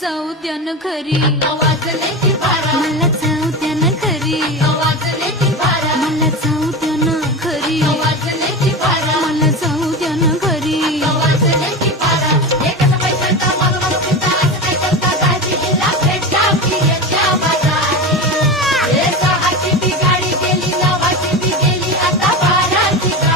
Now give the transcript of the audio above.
जाऊ द्या ना घरी, आता वाजले की बारा, मला जाऊ द्या ना घरी. आता वाजले